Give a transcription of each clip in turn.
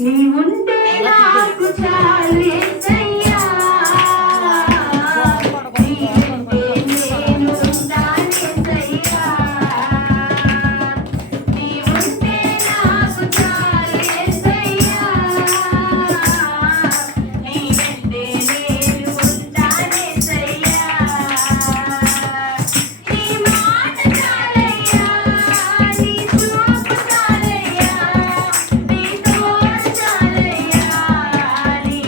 నీవుంటే నాకు చాలు యేసయ్యా నీ వెంటే నేను ఉంటానేసయ్యా నీవుంటే నాకు చాలు యేసయ్యా నీ వెంటే నేను ఉంటానేసయ్యా నీ మాట చాలయ్యా నీ చూపు చాలయ్యా నీ తోడు చాలయ్యా నీ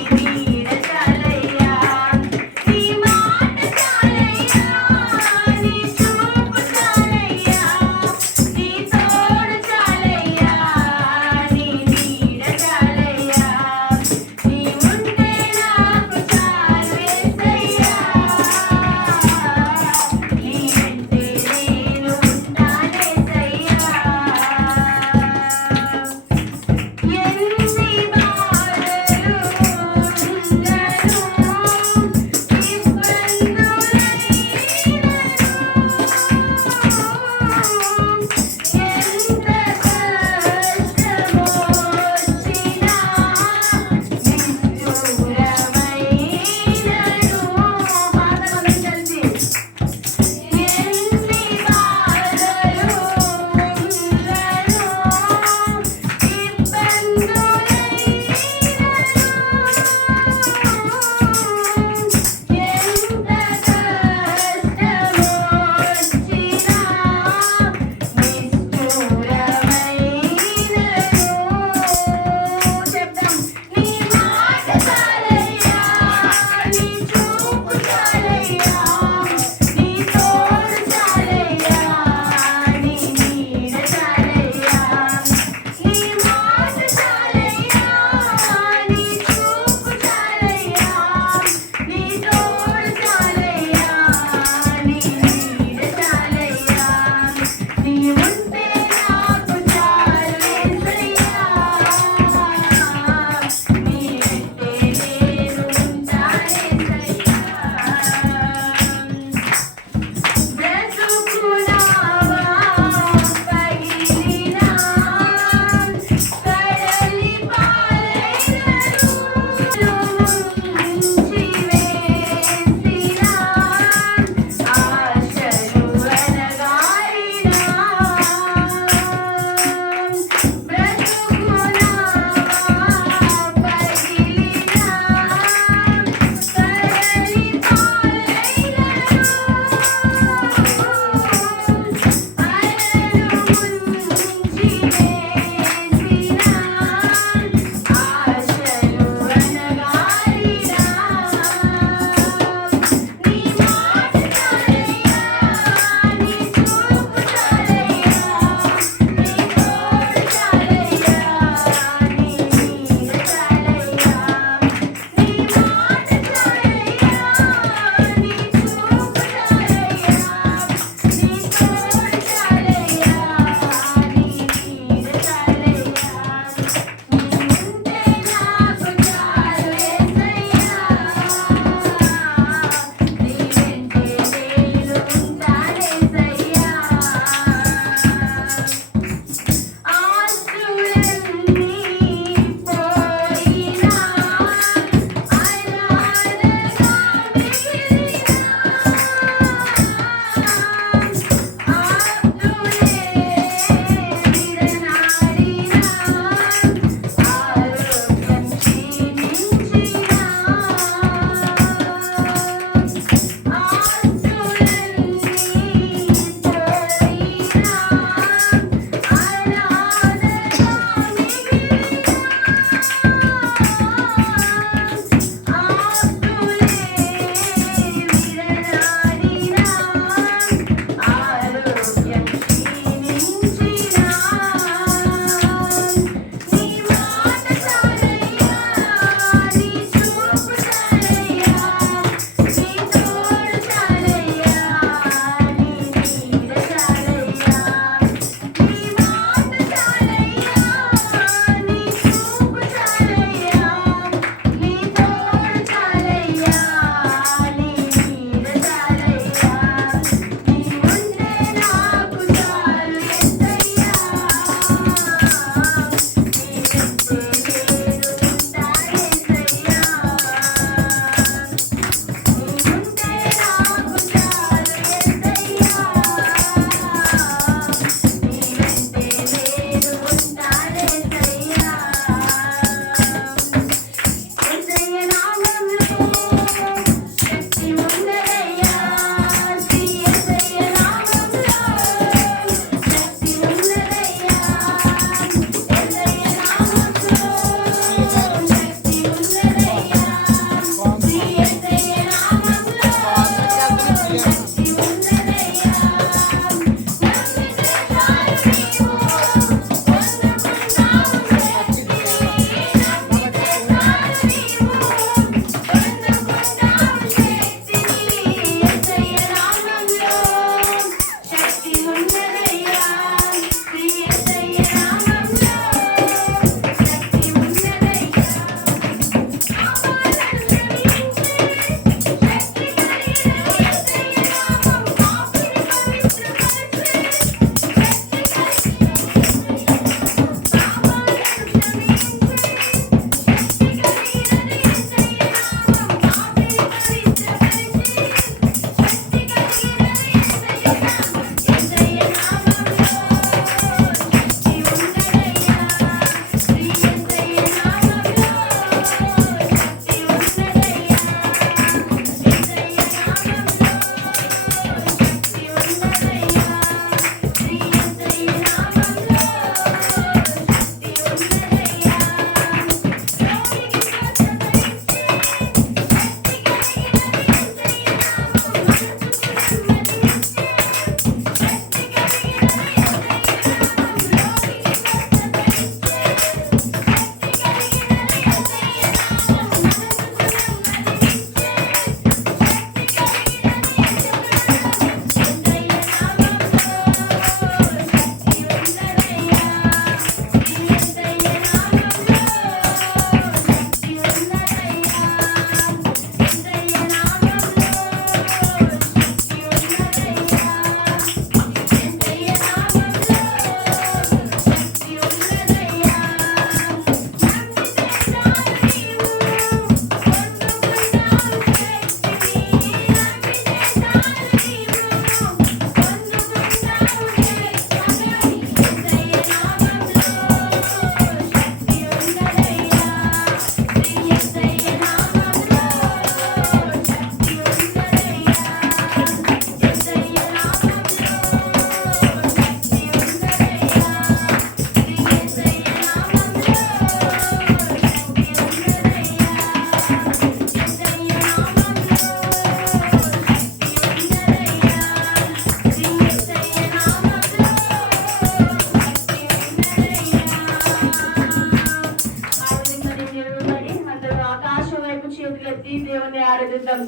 స్తోత్రం.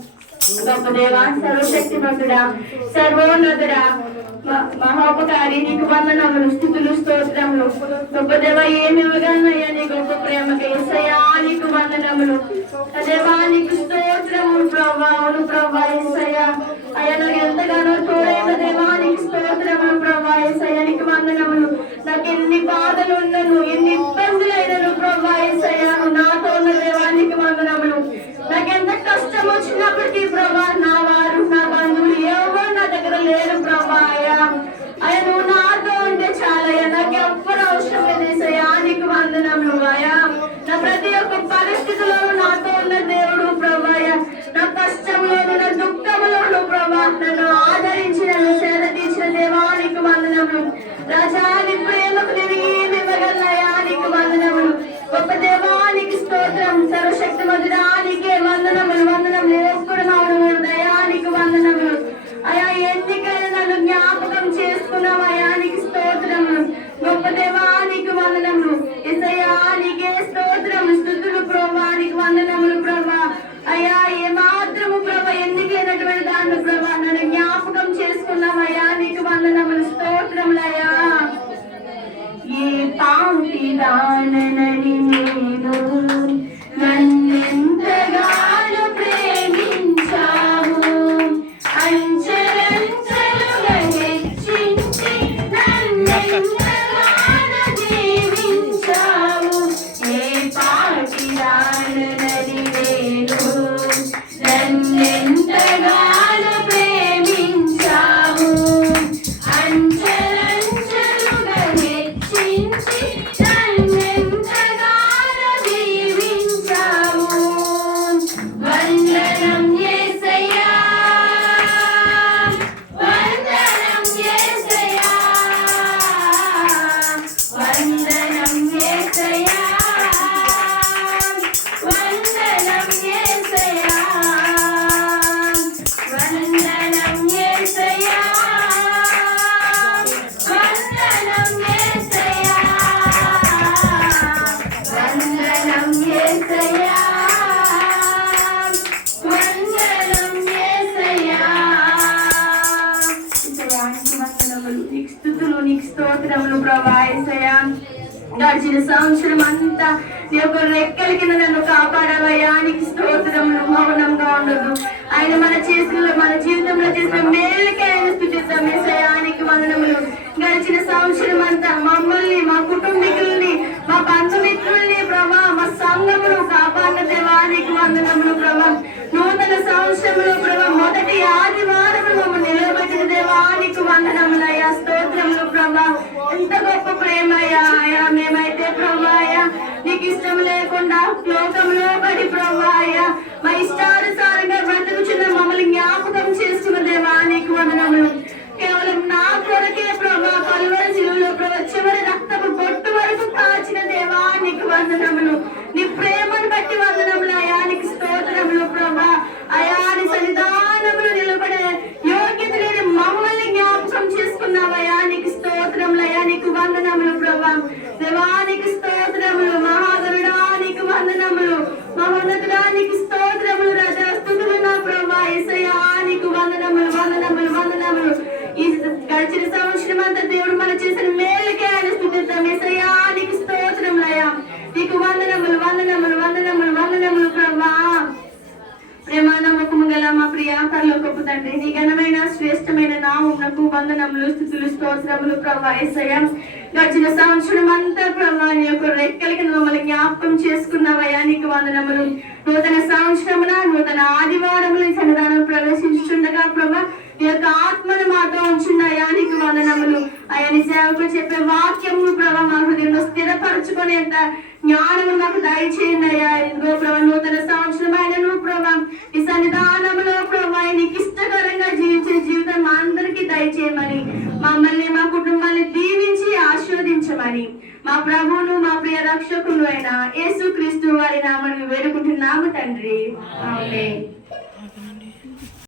గొప్ప దేవా, సర్వశక్తిమంతుడా, సర్వోన్నతుడా, మహోపకారి, నీకు వందనములు, స్తుతులు, స్తోత్రములు. గొప్ప దేవా, ఏమి ఇవ్వగలనయ్యా నీ గొప్ప ప్రేమకి. యేసయ్యా, నీకు వందనములు. దేవా, నీకు స్తోత్రములు ప్రభా. అవును ప్రభా, యేసయ్యా అయ్యా నాకు ఎంతగానో తోడైన దేవా, నీకు స్తోత్రములు ప్రభా. యేసయ్యా, నీకు వందనములు. నాకు ఎన్ని బాధలు ఉన్నను, ఎన్ని ఇబ్బందులు అయినను ప్రభా. యేసయ్యా, నాతో ఉన్న దేవా, నీకు వందనములు. నాకెంత కష్టం వచ్చినప్పటికీ ప్రభా, నా వారు, నా బంధువులు ఎవరు నా దగ్గర లేరు ప్రభా. అయ్యా నువ్వు నాతో ఉంటే చాలయ్యా, నాకు ఎవ్వరు అవసరం లేదు. యేసయ్యా, నీకు వందనములు. అయ్యా నా ప్రతి ఒక్క పరిస్థితిలో నాతో ఉన్న దేవుడు ప్రభా. నా కష్టంలోను, నా దుఃఖంలోను ప్రభా నన్ను ఆదరించి నన్ను సేద తీర్చిన దేవా, నీకు వందనములు. రాజా, నీ ప్రేమకు నేను ఏమి ఇవ్వగలనయ్యా, నీకు వందనములు. గొప్ప దేవా, నీకు స్తోత్రం. సర్వశక్తిమంతుడా, నీకే వందనములు, వందనములు. వేసుకున్నావు దయా, నీకు వందనములు. అయా ఎన్నికైనా నన్ను జ్ఞాపకం చేసుకున్నావయ్యా, నీకు స్తోత్రములు. గొప్ప దేవా, నీకు వందనములు. యేసయ్యా, నీకే స్తోత్రములు, స్తుతులు ప్రభా. నీకు వందనములు ప్రభా. అయ్యా ఏమాత్రము ప్రభా ఎన్నికైనటువంటి దాన్ని ప్రభా నన్ను జ్ఞాపకం చేసుకున్నావయ్యా, నీకు వందనములు, స్తోత్రములయ్యా. ఏ పాపి దానని నేను నన్నెంతగానో ప్రేమించావు, అంచెలంచెలుగా హెచ్చించి నన్నెంతగానో దీవించావు. ఏ పాపి దానని నేను నన్నెంతగానో ప్రేమించావు, అంచెలంచెలుగా హెచ్చించి నన్నెంతగానో దీవించావు. వందనం యేసయ్యా, వందనం యేసయ్యా, వందనం యేసయ్యా, వందనం యేసయ్యా, వందనం యేసయ్యా, వందనం యేసయ్యా, వందనం యేసయ్యా, వందనం యేసయ్యా. యేసయ్యానికి వందనములు, నీకు స్తుతులు, నీకు స్తోత్రములు ప్రభా. యేసయ్యా, గడిచిన సంవత్సరం అంతా నీ యొక్క రెక్కల కింద నన్ను కాపాడవయ్యా, నీకు స్తోత్రములు. మౌనంగా ఉండదు. ఆయన మన జీవితంలో చేసిన మేలుకి ఆయన స్తుతిద్దాం. యేసయ్యా, నీకు వందనములు. గడిచిన సంవత్సరం అంతా మమ్మల్ని, మా కుటుంబీకుల్ని, మా బంధుమిత్రుల్ని ప్రభా, మా సంఘమును కాపాడిన దేవా, నీకు వందనములు ప్రభా. నూతన సంవత్సరంలో ప్రభా మొదటి ఆదివారం మమ్మల్ని నిలబెట్టిన దేవా, నీకు వందనములయ్యా, స్తోత్రములు ప్రభా. ఎంత గొప్ప ప్రేమయ్యా. అయ్యా మేమైతే ప్రభా అయ్యా నీకు ఇష్టం లేకుండా లోకంలో పడి ప్రభా అయ్యా మా ఇష్టానుసారంగా బ్రతుకుచున్న మమ్మల్ని జ్ఞాపకం చేసుకున్న దేవా, నీకు వందనములు. కేవలం నా కొరకే ప్రభా కలువరి శిలువలో ప్రభా చివరి రక్తపు బొట్టు వరకు కాచిన దేవా, నీకు వందనములు. నీ ప్రేమను బట్టి వందనములు అయ్యా, నీకు స్తోత్రములు ప్రభా. అయా నీ సన్నిధానములు నిలబడే యోగ్యత లేని మమ్మల్ని జ్ఞాపకం చేసుకున్నావయ్యా, నీకు స్తోత్రములయ్యా, నీకు వందనములు ప్రభా. దేవా, నీకు స్తోత్రములు. మహాగరుడా, నీకు వందనములు. మహోన్నతుడా, నీకు స్తోత్రములు. రాజా, స్తుతులు నా ప్రభా. యేసయ్యా, నీకు వందనములు, వందనములు, వందనములు. ఈ గడిచిన సంవత్సరం అంతా దేవుడు మనం చేసిన మేలుకే ఆయన స్తుతిద్దాం. యేసయ్యా, నీకు స్తోత్రములయ్యా, నీకు వందనములు, వందనములు, వందనములు, వందనములు ప్రభా. ప్రేమ నమ్మకము గల మా ప్రియ పరలోకపు తండ్రి, నీ ఘనమైన శ్రేష్టమైన నామమునకు వందనములు, స్తుతులు, స్తోత్రములు ప్రభా. యేసయ్యా, గడిచిన సంవత్సరం అంతా ప్రభా నీ యొక్క రెక్కల కింద మమ్మల్ని జ్ఞాపకం చేసుకున్నావయ్యా, నీకు వందనములు. నూతన సంవత్సరమున నూతన ఆదివారములు సన్నిధానం ప్రవేశించుండగా ప్రభా నీ యొక్క ఆత్మను మాతో ఉంచున్నాయా, నీకు వందనములు. అయ్యా నీ సేవకులు చెప్పే వాక్యము ప్రభా మా హృదయంలో స్థిరపరచుకునేంత జ్ఞానము మాకు దయచేయండి అయ్యా. ఇదిగో ప్రభా నూతన సంవత్సరం అయినను ప్రభా ఈ సన్నిధానములో ప్రభా నీకు ఇష్టకరంగా జీవించే జీవితం మా అందరికీ దయచేయమని, మమ్మల్ని మా కుటుంబాన్ని దీవించి ఆశీర్వదించమని మా ప్రభువును మా ప్రియ రక్షకులు అయిన యేసుక్రీస్తు వారి నామమున వేడుకుంటున్నాము తండ్రి. ఆమేన్.